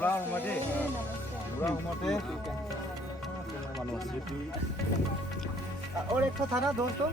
बुरा उमटे और एक था ना दोस्तों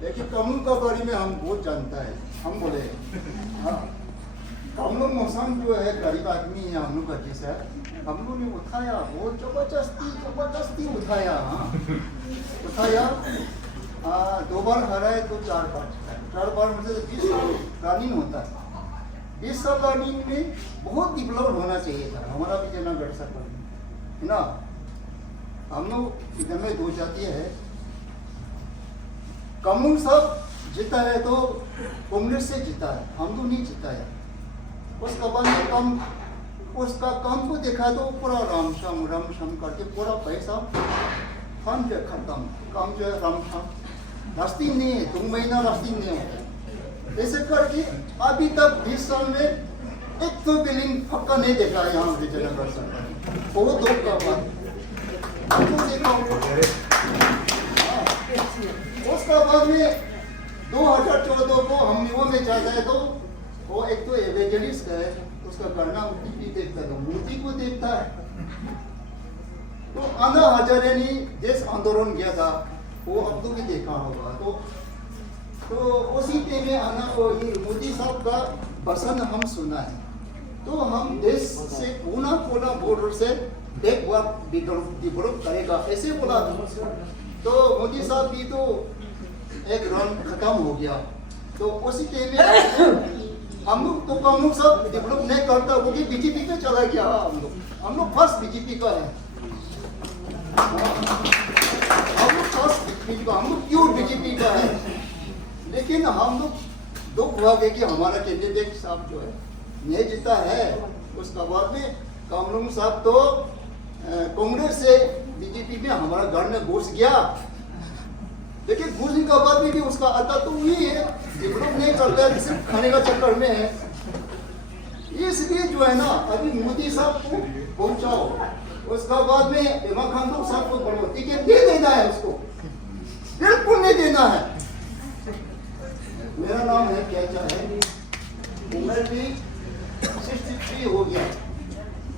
देखिए कमल का बारे में हम बहुत जानता है। हम बोले हाँ कमल मौसम जो है गरीब आदमी है हम लोग का जैसा हम लोग ने उठाया बहुत जबरदस्ती उठाया। हाँ उठाया 2 बार हराए तो 4 बार मतलब 20 साल रनिंग होता है। 20 साल रनिंग में बहुत डेवलप होना चाहिए था हमारा भी जनागढ़ सरकार है ना। हम लोग इधर में 2 जातीय है। कमल साहब जीता है तो कांग्रेस से जीता है हम लोग नहीं जीता है। उसका बाद में उसका काम को देखा तो पूरा राम श्याम करके पूरा पैसा फंड खत्म। काम जो है राम श्याम रास्ते नहीं है 2 महीना रास्ते नहीं होता ऐसे करके अभी तक 20 साल में एक तो बिल्डिंग पक्का नहीं देखा है यहाँ विजयनगर सरकार। बहुत दुख का बात उसका बाद में 2014 को हम युवा में जाता है तो वो एक तो एवेंजलिस्ट है उसका करना मूर्ति देखता है मूर्ति को देखता है। तो अन्ना हजारे ने देश आंदोलन किया था वो अब तो भी देखा होगा। तो उसी पे में अन्ना को ये मोदी साहब का भाषण हम सुना है। तो हम देश से कोना बॉर्डर से एक बार डेवलप करेगा ऐसे बोला। तो मोदी साहब भी तो एक रन खत्म हो गया। तो उसी टाइम में हम लोग तो कम लोग सब डेवलप नहीं करता वो भी बीजेपी पे चला गया। हम लोग फर्स्ट बीजेपी का है। हम लोग फर्स्ट बीजेपी का हम लोग प्योर बीजेपी का है। लेकिन हम लोग दुख हुआ कि हमारा कैंडिडेट साहब जो है नहीं जीता है। उसका बाद में कमलम साहब तो कांग्रेस से बीजेपी में हमारा घर में घुस गया। लेकिन घुसने का बाद में भी उसका अता तो वही है डेवलप नहीं करता है सिर्फ खाने का चक्कर में है। इसलिए जो है ना अभी मोदी साहब को पहुंचाओ उसका बाद में इमरान खान साहब को बढ़ोतरी के दे देना है उसको बिल्कुल नहीं देना है। मेरा नाम है क्या है उम्र भी 63 हो गया।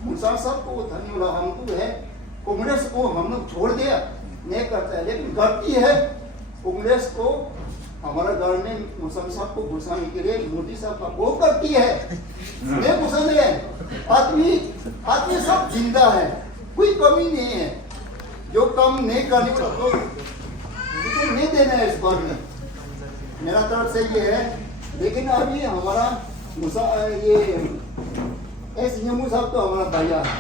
मुंसा साहब को धन्यवाद हमको है कांग्रेस को हम लोग छोड़ दिया नहीं करता है। लेकिन गलती है कांग्रेस को हमारा घर में मुसलमान साहब को घुसाने के लिए मोदी साहब का वो गलती है नहीं घुसाने है। आदमी सब जिंदा है कोई कमी नहीं है। जो काम नहीं करने को तो नहीं देना है इस बार में मेरा तरफ से ये है। लेकिन अभी हमारा ये एस यमू साहब तो हमारा भैया है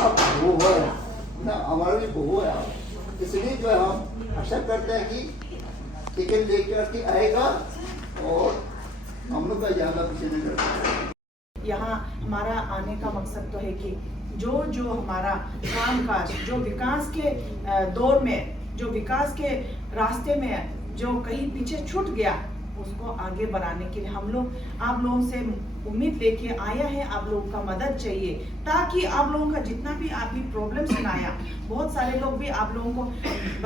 अब वो है ना हमारा भी बहू है। इसलिए जो है हम आशा करते हैं कि टिकट लेकर के आएगा और हम लोग का जाएगा पीछे। यहाँ हमारा आने का मकसद तो है कि जो हमारा कामकाज जो विकास के दौर में जो विकास के रास्ते में जो कहीं पीछे छूट गया उसको आगे बढ़ाने के लिए हम लोग आप लोगों से उम्मीद लेके आया है। आप लोगों का मदद चाहिए ताकि आप लोगों का जितना भी आपकी प्रॉब्लम सुनाया बहुत सारे लोग भी आप लोगों को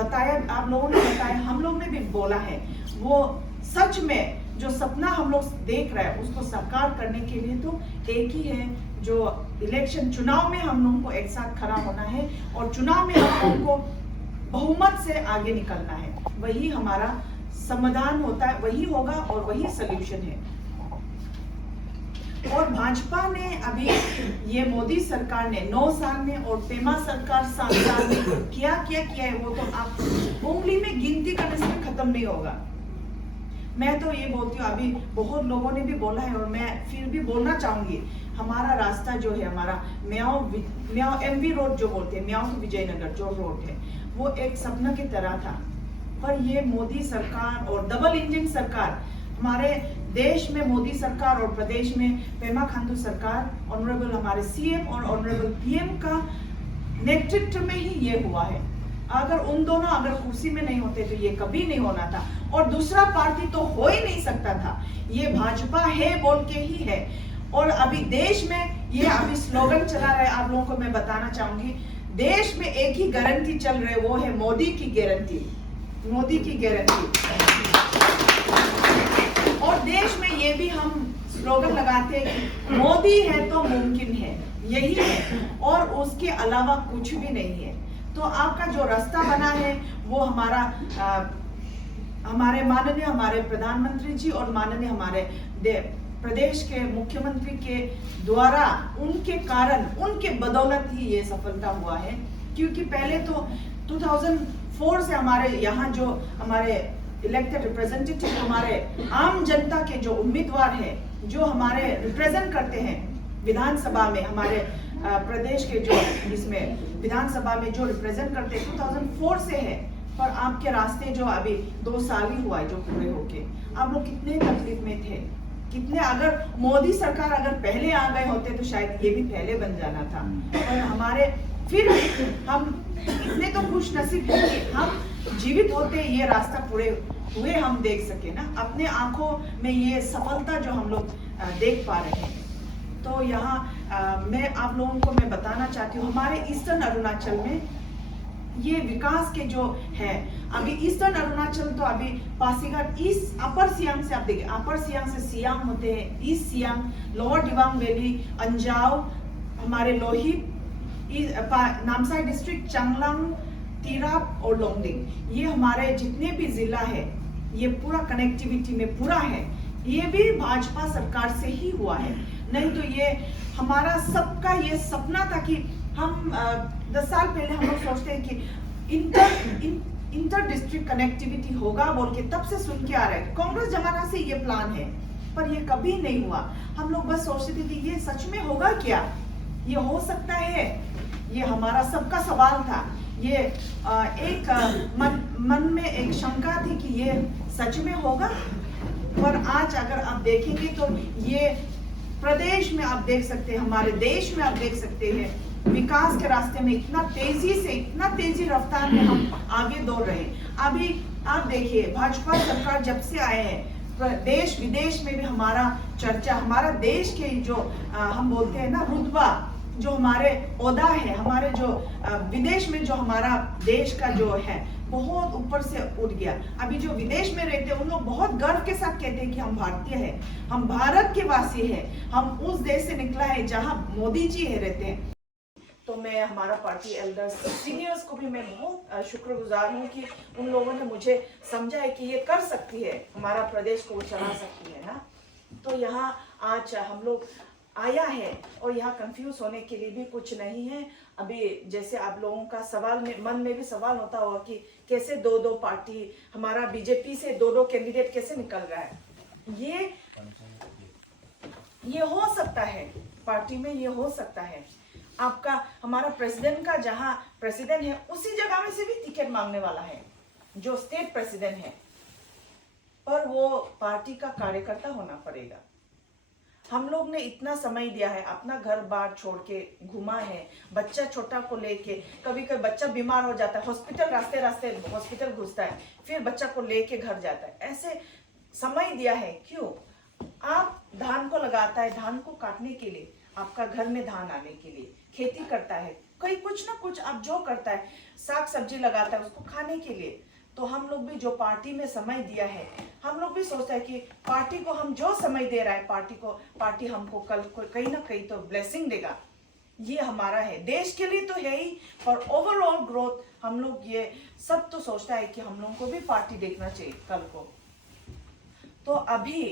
बताया आप लोगों ने बताया हम लोग ने भी बोला है वो सच में जो सपना हम लोग देख रहे हैं उसको साकार करने के लिए तो एक ही है जो इलेक्शन चुनाव में हम लोगों को एक साथ खड़ा होना है और चुनाव में हम लोगों को बहुमत से आगे निकलना है, वही हमारा समाधान होता है, वही होगा और वही सोल्यूशन है। और भाजपा ने अभी ये मोदी सरकार ने 9 साल में और पेमा सरकार 7 साल में क्या है वो तो आप उंगली में गिनती करने से खत्म नहीं होगा। मैं तो ये बोलती हूँ, अभी बहुत लोगों ने भी बोला है और मैं फिर भी बोलना चाहूंगी, हमारा रास्ता जो है, हमारा म्याओ एमवी रोड जो बोलते हैं, म्याओ टू विजयनगर जो रोड है, वो एक सपना की तरह था। पर ये मोदी सरकार और डबल इंजन सरकार, हमारे देश में मोदी सरकार और प्रदेश में पेमा खांडू सरकार, ऑनरेबल हमारे सीएम और ऑनरेबल पीएम का नेतृत्व में ही ये हुआ है। अगर उन दोनों अगर कुर्सी में नहीं होते तो ये कभी नहीं होना था, और दूसरा पार्टी तो हो ही नहीं सकता था। ये भाजपा है बोल के ही है। और अभी देश में ये अभी स्लोगन चला रहे, आप लोगों को मैं बताना चाहूंगी, देश में एक ही गारंटी चल रही है, वो है मोदी की गारंटी, मोदी की गारंटी। और देश में ये भी हम स्लोगन लगाते हैं कि मोदी है तो मुमकिन है, यही है और उसके अलावा कुछ भी नहीं है। तो आपका जो रास्ता बना है वो हमारे माननीय हमारे प्रधानमंत्री जी और माननीय हमारे प्रदेश के मुख्यमंत्री के द्वारा, उनके कारण, उनके बदौलत ही ये सफलता हुआ है। क्योंकि पहले तो 2004 से हमारे यहाँ जो हमारे इलेक्टेड रिप्रेजेंटेटिव, हमारे आम जनता के जो उम्मीदवार है, जो हमारे रिप्रेजेंट करते हैं विधानसभा में, हमारे प्रदेश के जो इसमें विधानसभा में जो रिप्रेजेंट करते हैं 2004 से है। पर आपके रास्ते जो अभी 2 साल ही हुआ है जो पूरे होके, आप लोग कितने तकलीफ में थे, कितने, अगर मोदी सरकार अगर पहले आ गए होते तो शायद ये भी पहले बन जाना था। और हमारे फिर हम इतने तो खुश नसीब हैं कि हम जीवित होते ये रास्ता पूरे हुए हम देख सके ना, अपने आंखों में ये सफलता जो हम लोग देख पा रहे हैं। तो यहाँ मैं आप लोगों को मैं बताना चाहती हूँ, हमारे ईस्टर्न अरुणाचल में ये विकास के जो है, अभी ईस्टर्न अरुणाचल तो अभी पासीघाट, ईस्ट अपर सियांग से आप देखिए, अपर सियांग से सियांग होते हैं, east Siang, lower Dibang valley, Anjaw, हमारे लोहित, नामसाई डिस्ट्रिक्ट, चांगलांग, तिराप और लोंगडिंग, ये हमारे जितने भी जिला है ये पूरा कनेक्टिविटी में पूरा है। ये भी भाजपा सरकार से ही हुआ है, नहीं तो ये हमारा सबका ये सपना था कि हम 10 साल पहले हम लोग सोचते हैं कि इंटर डिस्ट्रिक्ट कनेक्टिविटी होगा बोल के तब से सुन के आ रहे हैं, कांग्रेस जमाना से ये प्लान है, पर ये कभी नहीं हुआ। हम लोग बस सोचते थे कि ये सच में होगा क्या, ये हो सकता है, ये हमारा सबका सवाल था। ये एक मन में एक शंका थी कि ये सच में होगा। पर आज अगर आप देखेंगे तो ये प्रदेश में आप देख सकते हैं, हमारे देश में आप देख सकते हैं, विकास के रास्ते में इतना तेजी रफ्तार में हम आगे दौड़ रहे हैं। अभी आप देखिए, भाजपा सरकार जब से आए हैं, देश विदेश में भी हमारा चर्चा, हमारा देश के जो हम बोलते हैं ना रुतबा, जो हमारे ओहदा है, हमारे जो विदेश में जो हमारा देश का जो है बहुत ऊपर से उठ गया। अभी जो विदेश में रहते हैं उन लोग बहुत गर्व के साथ कहते हैं कि हम भारतीय हैं, हम भारत के वासी हैं, हम उस देश से निकला है जहां मोदी जी है रहते हैं। तो मैं हमारा पार्टी एल्डर्स सीनियर्स को भी मैं बहुत शुक्रगुजार हूँ कि उन लोगों ने मुझे समझा है कि ये कर सकती है, हमारा प्रदेश को चला सकती है ना। तो यहाँ आज हम लोग आया है और यहाँ कंफ्यूज होने के लिए भी कुछ नहीं है। अभी जैसे आप लोगों का सवाल में मन में भी सवाल होता होगा कि कैसे 2-2 पार्टी, हमारा बीजेपी से 2-2 कैंडिडेट कैसे निकल रहा है। ये हो सकता है, पार्टी में ये हो सकता है। आपका हमारा प्रेसिडेंट का जहां प्रेसिडेंट है उसी जगह में से भी टिकट मांगने वाला है जो स्टेट प्रेसिडेंट है, पर वो पार्टी का कार्यकर्ता होना पड़ेगा। हम लोग ने इतना समय दिया है, अपना घर बार छोड़ के घुमा है, बच्चा छोटा को लेके, कभी कभी बच्चा बीमार हो जाता है, हॉस्पिटल रास्ते रास्ते हॉस्पिटल घुसता है, फिर बच्चा को लेके घर जाता है, ऐसे समय दिया है। क्यों? आप धान को लगाता है, धान को काटने के लिए, आपका घर में धान आने के लिए, खेती करता है, कोई कुछ ना कुछ आप जो करता है, साग सब्जी लगाता है उसको खाने के लिए। तो हम लोग भी जो पार्टी में समय दिया है, हम लोग भी सोचते हैं कि पार्टी को हम जो समय दे रहा है, पार्टी हमको कल कहीं ना कहीं तो ब्लेसिंग देगा। ये हमारा है, देश के लिए तो है ही, पर ओवरऑल ग्रोथ हम लोग ये सब तो सोचता है कि हम लोगों को भी पार्टी देखना चाहिए कल को। तो अभी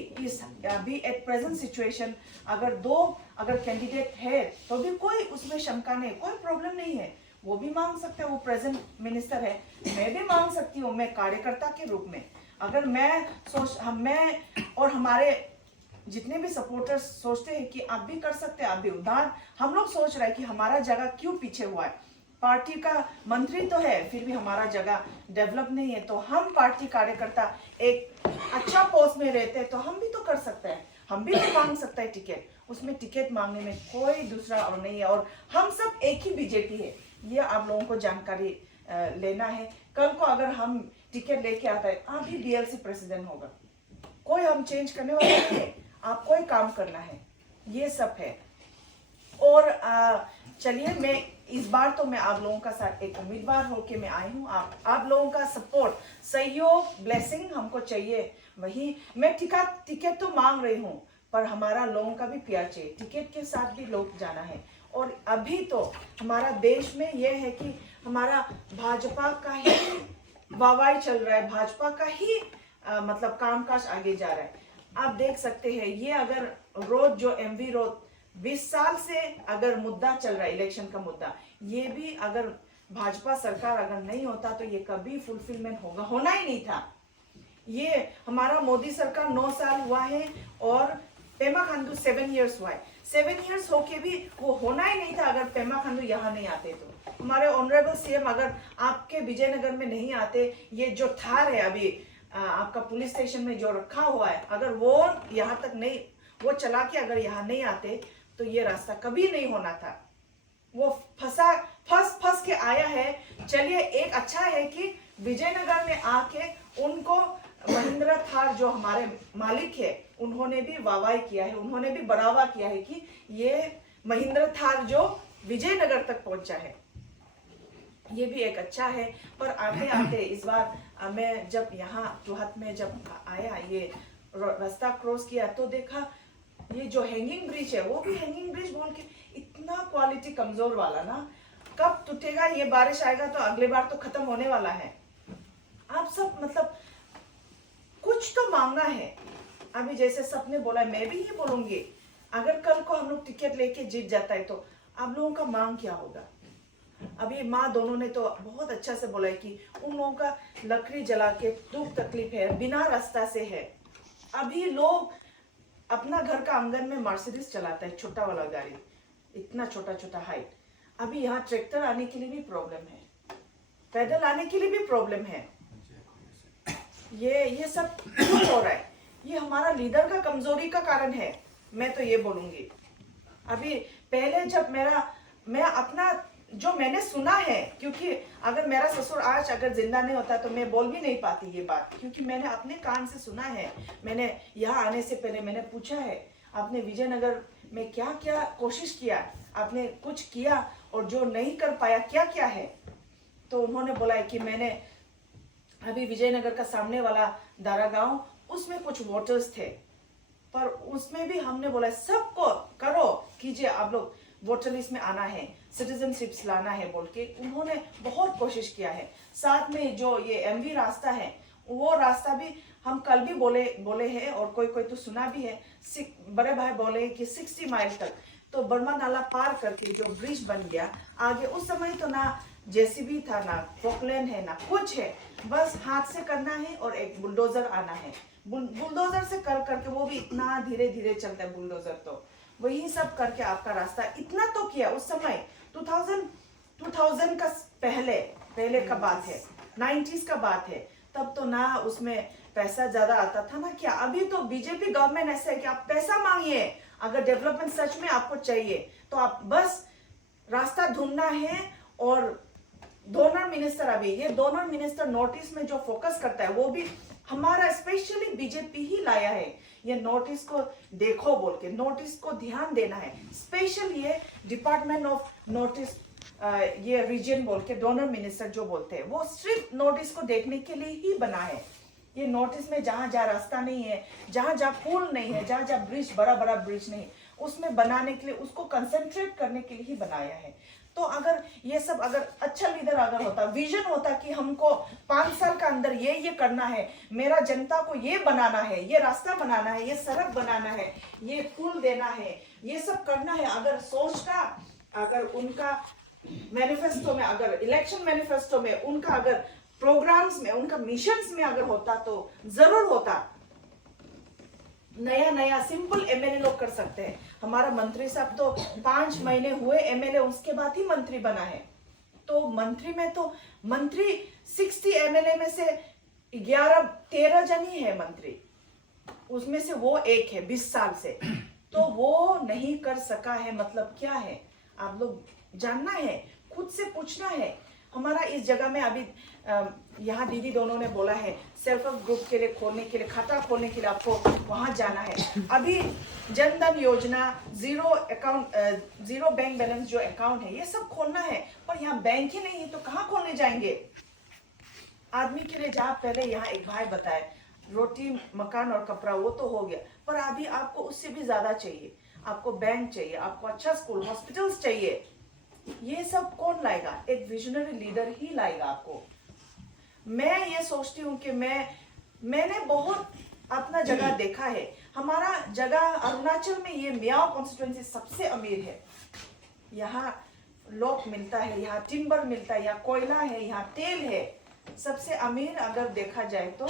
एट प्रेजेंट सिचुएशन अगर कैंडिडेट है तो भी कोई उसमें शंका नहीं, कोई प्रॉब्लम नहीं है, वो भी मांग सकते हैं, वो प्रेजेंट मिनिस्टर है, मैं भी मांग सकती हूँ, मैं कार्यकर्ता के रूप में। अगर मैं और हमारे जितने भी सपोर्टर्स सोचते हैं कि आप भी कर सकते हैं, आप भी उदार, हम लोग सोच रहे हैं कि हमारा जगह क्यों पीछे हुआ है, पार्टी का मंत्री तो है फिर भी हमारा जगह डेवलप नहीं है, तो हम पार्टी कार्यकर्ता एक अच्छा पोस्ट में रहते हैं तो हम भी तो कर सकते हैं, हम भी तो मांग सकते हैं टिकट, उसमें टिकट मांगने में कोई दूसरा और नहीं है, और हम सब एक ही बीजेपी है, ये आप लोगों को जानकारी लेना है। कल को अगर हम टिकट लेके आते हैं, आप भी बीएलसी प्रेसिडेंट होगा, कोई हम चेंज करने वाले नहीं है, आपको ही काम करना है, ये सब है। और चलिए, मैं इस बार तो मैं आप लोगों का साथ एक उम्मीदवार होके मैं आई हूँ, आप लोगों का सपोर्ट, सहयोग, ब्लेसिंग हमको चाहिए। वही मैं टिकट तो मांग रही हूँ, पर हमारा लोगों का भी प्यार चाहिए, टिकट के साथ भी लोग जाना है। और अभी तो हमारा देश में यह है कि हमारा भाजपा का ही वाहवाही चल रहा है, भाजपा का ही मतलब कामकाज आगे जा रहा है। आप देख सकते हैं, ये अगर रोड जो एमवी रोड 20 साल से अगर मुद्दा चल रहा है, इलेक्शन का मुद्दा, ये भी अगर भाजपा सरकार अगर नहीं होता तो ये कभी फुलफिलमेंट होना ही नहीं था। ये हमारा मोदी सरकार 9 साल हुआ है और पेमा खांडू 7 इयर्स हुआ है, 7 इयर्स होके भी वो होना ही नहीं था अगर पेमा खांडू यहाँ नहीं आते तो। हमारे ऑनरेबल सीएम अगर आपके विजयनगर में नहीं आते, ये जो थार है अभी आपका पुलिस स्टेशन में जो रखा हुआ है, अगर वो यहाँ तक नहीं, वो चला के अगर यहाँ नहीं आते तो ये रास्ता कभी नहीं होना था। वो फंस के आया है। चलिए, एक अच्छा है कि विजयनगर में आके उनको महिंद्रा थार जो हमारे मालिक है, उन्होंने भी वाहवाही किया है, उन्होंने भी बढ़ावा किया है कि ये महिंद्रा थार जो विजयनगर तक पहुंचा है, ये भी एक अच्छा है। पर आते आते इस बार मैं जब यहाँ चौहत में जब आया, ये रास्ता क्रॉस किया तो देखा ये जो हैंगिंग ब्रिज है, वो भी हैंगिंग ब्रिज बोल के इतना क्वालिटी कमजोर वाला ना, कब टूटेगा, ये बारिश आएगा तो अगले बार तो खत्म होने वाला है। आप सब मतलब कुछ तो मांगना है। अभी जैसे सबने बोला, मैं भी ये बोलूंगी, अगर कल को हम लोग टिकट लेके जीत जाता है तो आप लोगों का मांग क्या होगा। अभी माँ दोनों ने तो बहुत अच्छा से बोला है कि उन लोगों का लकड़ी जला के दुख तकलीफ है, बिना रास्ता से है। अभी लोग अपना घर का आंगन में मर्सिडीज चलाता है, छोटा वाला गाड़ी, इतना छोटा छोटा हाइट। अभी यहाँ ट्रैक्टर आने के लिए भी प्रॉब्लम है, पैदल आने के लिए भी प्रॉब्लम है। ये सब क्यों हो रहा है? ये हमारा लीडर का कमजोरी का कारण है, मैं तो ये बोलूंगी। अभी पहले जब मैं अपना जो मैंने सुना है, क्योंकि अगर मेरा ससुर आज अगर जिंदा नहीं होता तो मैं बोल भी नहीं पाती ये बात, क्योंकि मैंने अपने कान से सुना है। मैंने यहाँ आने से पहले मैंने पूछा है, आपने विजयनगर में क्या क्या कोशिश किया, आपने कुछ किया और जो नहीं कर पाया क्या क्या है? तो उन्होंने बोला है कि मैंने अभी विजयनगर का सामने वाला दारा गांव, उसमें कुछ वोटर्स थे, पर उसमें भी हमने बोला सबको करो, कीजिए, आप लोग वोटर लिस्ट में आना है, सिटीजनशिप्स लाना है बोल के उन्होंने बहुत कोशिश किया है। साथ में जो ये एमवी रास्ता है, वो रास्ता भी हम कल भी बोले हैं और कोई तो सुना भी है। बड़े भाई बोले कि 60 माइल तक तो बर्मा नाला पार करके जो ब्रिज बन गया आगे, उस समय तो ना जेसीबी था, ना पोकलैंड है, ना कुछ है, बस हाथ से करना है और एक बुलडोजर आना है। बुलडोजर से करके, वो भी इतना धीरे धीरे चलता है बुलडोजर, तो वही सब करके आपका रास्ता इतना तो किया। उस समय 2000 का पहले का बात है, 90s का बात है, तब तो ना उसमें पैसा ज्यादा आता था ना क्या। अभी तो बीजेपी गवर्नमेंट ऐसा है कि आप पैसा मांगिए, अगर डेवलपमेंट सच में आपको चाहिए तो आप बस रास्ता ढूंढना है। और डोनर मिनिस्टर, अभी ये डोनर मिनिस्टर नोटिस में जो फोकस करता है वो भी हमारा स्पेशली बीजेपी ही लाया है। ये नोटिस को देखो बोल के, नोटिस को ध्यान देना है, स्पेशल ये डिपार्टमेंट ऑफ नोटिस, ये रीजन बोल के डोनर मिनिस्टर जो बोलते हैं, वो सिर्फ नोटिस को देखने के लिए ही बना है। ये नोटिस में जहां रास्ता नहीं है, जहां पुल नहीं है, जहां ब्रिज, बड़ा ब्रिज नहीं, उसमें बनाने के लिए, उसको कंसंट्रेट करने के लिए ही बनाया है। तो अगर ये सब, अगर अच्छा लीडर अगर होता, विजन होता कि हमको 5 साल का अंदर ये करना है, मेरा जनता को ये बनाना है, ये रास्ता बनाना है, ये सड़क बनाना है, ये पुल देना है, ये सब करना है, अगर सोचता, अगर उनका मैनिफेस्टो में, अगर इलेक्शन मैनिफेस्टो में, उनका अगर प्रोग्राम्स में, उनका मिशंस में अगर होता तो जरूर होता। नया नया सिंपल एमएलए लोग कर सकते हैं। हमारा मंत्री साहब तो 5 महीने हुए एमएलए, उसके बाद ही मंत्री बना है। तो मंत्री में तो मंत्री 60 एमएलए में से 11-13 जन ही है मंत्री, उसमें से वो एक है 20 साल से। तो वो नहीं कर सका है, मतलब क्या है, आप लोग जानना है, खुद से पूछना है। हमारा इस जगह में अभी यहाँ दीदी दोनों ने बोला है सेल्फ हेल्प ग्रुप के लिए खोलने के लिए, खाता खोलने के लिए आपको वहां जाना है। अभी जनधन योजना, जीरो बैंक बैलेंस जो अकाउंट है, ये सब खोलना है, पर यहाँ बैंक ही नहीं है तो कहाँ खोलने जाएंगे। आदमी के लिए जहाँ पहले यहाँ एक भाई बताए रोटी, मकान और कपड़ा, वो तो हो गया, पर अभी आपको उससे भी ज्यादा चाहिए। आपको बैंक चाहिए, आपको अच्छा स्कूल, हॉस्पिटल्स चाहिए। ये सब कौन लाएगा? एक विजनरी लीडर ही लाएगा आपको। मैं ये सोचती हूँ कि मैंने बहुत अपना जगह देखा है। हमारा जगह अरुणाचल में, ये मियाओ कॉन्स्टिट्यूएंसी सबसे अमीर है। यहाँ लोग मिलता है, यहाँ टिम्बर मिलता है, यहाँ कोयला है, यहाँ तेल है। सबसे अमीर अगर देखा जाए तो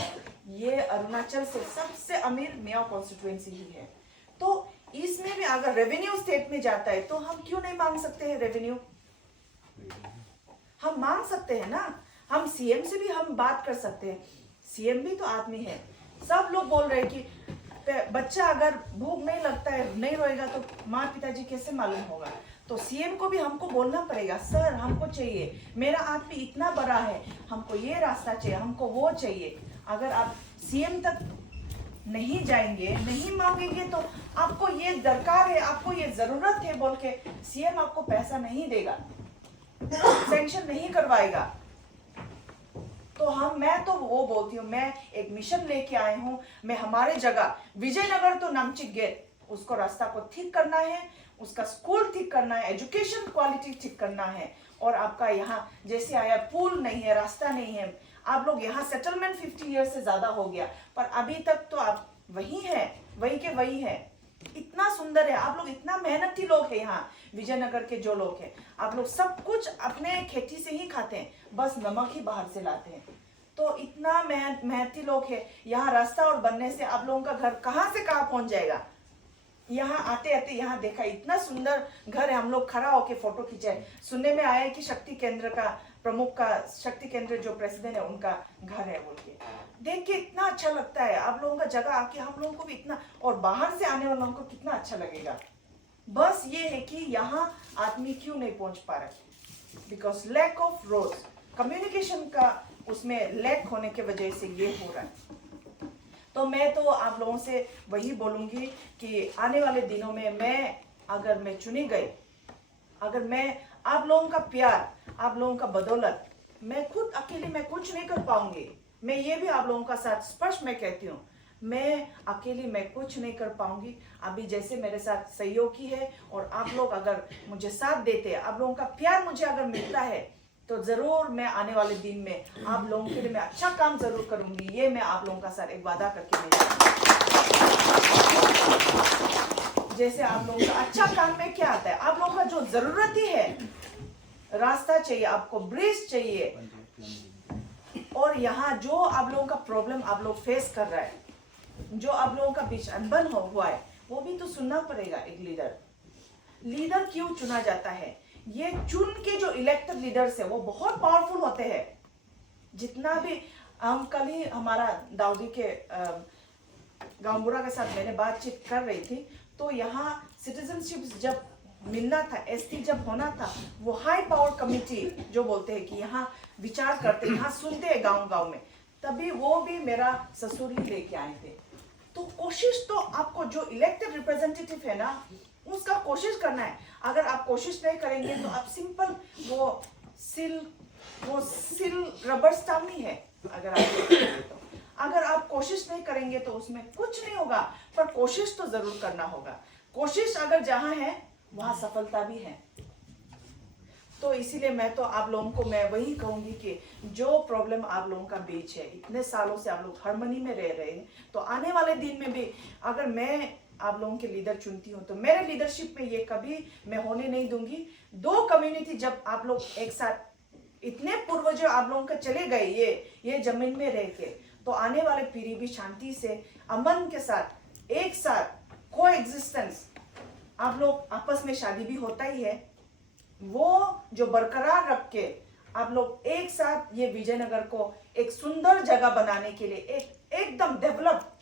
ये अरुणाचल से सबसे अमीर मियाओ कॉन्स्टिट्यूएंसी ही है। तो इसमें भी अगर रेवेन्यू स्टेट में जाता है तो हम क्यों नहीं मांग सकते हैं रेवेन्यू? हम मांग सकते हैं ना। हम सीएम से भी हम बात कर सकते हैं। सीएम भी तो आदमी है। सब लोग बोल रहे हैं कि बच्चा अगर भूख नहीं लगता है, नहीं रोएगा तो माँ पिताजी कैसे मालूम होगा। तो सीएम को भी हमको बोलना पड़ेगा, सर हमको चाहिए, मेरा आदमी इतना बड़ा है, हमको ये रास्ता चाहिए, हमको वो चाहिए। अगर आप सीएम तक नहीं जाएंगे, नहीं मांगेंगे तो आपको ये दरकार है, आपको ये जरूरत है बोल के सीएम आपको पैसा नहीं देगा, सैंक्शन नहीं करवाएगा। तो मैं तो वो बोलती हूँ, मैं एक मिशन लेके आई हूँ। मैं हमारे जगह विजयनगर तो नामचिक गेट, उसको रास्ता को ठीक करना है, उसका स्कूल ठीक करना है, एजुकेशन क्वालिटी ठीक करना है। और आपका यहाँ जैसे आया पुल नहीं है, रास्ता नहीं है। आप लोग यहाँ सेटलमेंट 50 ईयर से ज्यादा हो गया, पर अभी तक तो आप वही है, वही के वही है। इतना सुंदर है, आप लोग इतना मेहनती लोग हैं यहाँ विजयनगर के जो लोग हैं। आप लोग सब कुछ अपने खेती से ही खाते हैं, बस नमक ही बाहर से लाते हैं। तो इतना मेहनती लोग हैं यहाँ। रास्ता और बनने से आप लोगों का घर कहाँ से कहाँ पहुंच जाएगा। यहाँ आते आते यहाँ देखा इतना सुंदर घर है, हम लोग खड़ा होके फोटो खींचे। सुनने में आया कि शक्ति केंद्र का प्रमुख का, शक्ति केंद्र जो प्रेसिडेंट है उनका घर है बोल के, देख के इतना अच्छा लगता है। आप लोगों का जगह आके हम लोगों को भी इतना, और बाहर से आने वालों को कितना अच्छा लगेगा। बस ये है कि यहाँ आदमी क्यों नहीं पहुंच पा रहे, because lack of road, communication का उसमें लैक होने की वजह से ये हो रहा है। तो मैं तो आप लोगों से वही बोलूंगी कि आने वाले दिनों में अगर मैं चुनी गई, अगर मैं आप लोगों का प्यार, आप लोगों का बदौलत, मैं खुद अकेले मैं कुछ नहीं कर पाऊंगी। मैं ये भी आप लोगों का साथ स्पष्ट मैं कहती हूँ, मैं अकेली मैं कुछ नहीं कर पाऊंगी। अभी जैसे मेरे साथ सहयोगी है और आप लोग अगर मुझे साथ देते हैं, आप लोगों का प्यार मुझे अगर मिलता है, तो जरूर मैं आने वाले दिन में आप लोगों के लिए मैं अच्छा काम जरूर करूंगी। ये मैं आप लोगों का साथ एक वादा करके मैं जैसे आप लोगों का अच्छा काम में क्या आता है, आप लोगों का जो जरूरत ही है, रास्ता चाहिए आपको, ब्रिज चाहिए, और यहाँ जो आप लोगों का प्रॉब्लम आप लोग फेस कर रहा है, जो आप लोगों का बीच अनबन हुआ है, वो भी तो सुनना पड़ेगा। एक लीडर क्यों चुना जाता है? ये चुन के जो इलेक्टेड लीडर्स है वो बहुत पावरफुल होते हैं। जितना भी हम कल ही हमारा दाऊदी के गांवबुरा के साथ मैंने बातचीत कर रही थी, तो यहाँ सिटीजनशिप जब मिलना था, एसटी जब होना था, वो हाई पावर कमिटी जो बोलते हैं कि यहाँ विचार करते, यहाँ सुनते हैं गांव गांव में, तभी वो भी मेरा ससुर ही लेके आए थे। तो कोशिश तो आपको जो इलेक्टेड रिप्रेजेंटेटिव है ना, उसका कोशिश करना है। अगर आप कोशिश नहीं करेंगे तो आप सिंपल वो सिल रबर स्टाम्प ही है। अगर आप कोशिश नहीं करेंगे तो उसमें कुछ नहीं होगा, पर कोशिश तो जरूर करना होगा। कोशिश अगर जहां है वहां सफलता भी है। तो इसीलिए मैं तो आप लोगों को मैं वही कहूंगी कि जो प्रॉब्लम आप लोगों का बीच है, इतने सालों से आप लोग हार्मनी में रह रहे हैं, तो आने वाले दिन में भी अगर मैं आप लोगों के लीडर चुनती हूँ तो मेरे लीडरशिप में ये कभी मैं होने नहीं दूंगी। दो कम्युनिटी जब आप लोग एक साथ, इतने पूर्वज आप लोगों के चले गए ये जमीन में रह के, तो आने वाले पीढ़ी भी शांति से अमन के साथ एक साथ को एग्जिस्टेंस, आप लोग आपस में शादी भी होता ही है, वो जो बरकरार रख के आप लोग एक साथ ये विजयनगर को एक सुंदर जगह बनाने के लिए एकदम डेवलप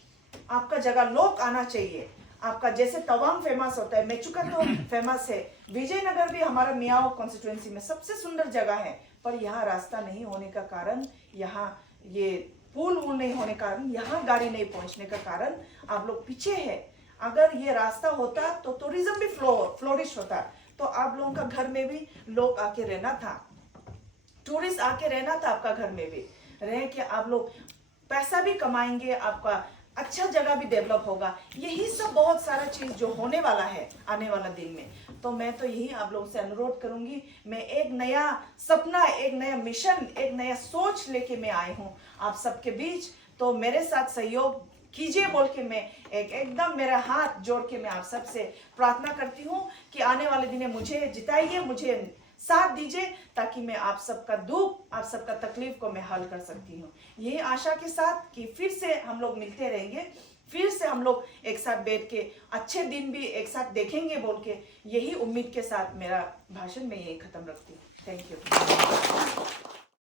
आपका जगह लोग आना चाहिए। आपका जैसे तवांग फेमस होता है, मेचुका तो फेमस है, विजयनगर भी हमारा मियाओ कॉन्स्टिट्यूएंसी में सबसे सुंदर जगह है, पर यहाँ रास्ता नहीं होने का कारण, यहाँ ये पुल वूल नहीं होने का कारण, यहाँ गाड़ी नहीं पहुंचने का कारण आप लोग पीछे है। अगर ये रास्ता होता तो टूरिज्म भी फ्लोरिश होता, तो आप लोगों का घर में भी लोग आके रहना था, टूरिस्ट आके रहना था आपका घर में भी रह के, आप लोग पैसा भी कमाएंगे, आपका अच्छा जगह भी डेवलप होगा। यही सब बहुत सारा चीज जो होने वाला है आने वाला दिन में। तो मैं तो यही आप लोगों से अनुरोध करूंगी, मैं एक नया सपना, एक नया मिशन, एक नया सोच लेके मैं आई हूँ आप सबके बीच। तो मेरे साथ सहयोग कीजिए बोल के मैं एकदम मेरा हाथ जोड़ के मैं आप सबसे प्रार्थना करती हूँ कि आने वाले दिन मुझे जिताइए, मुझे साथ दीजिए, ताकि मैं आप सबका दुख, आप सबका तकलीफ को मैं हल कर सकती हूँ। यही आशा के साथ कि फिर से हम लोग मिलते रहेंगे, फिर से हम लोग एक साथ बैठ के अच्छे दिन भी एक साथ देखेंगे बोल के, यही उम्मीद के साथ मेरा भाषण मैं यही खत्म रखती हूँ। Thank you.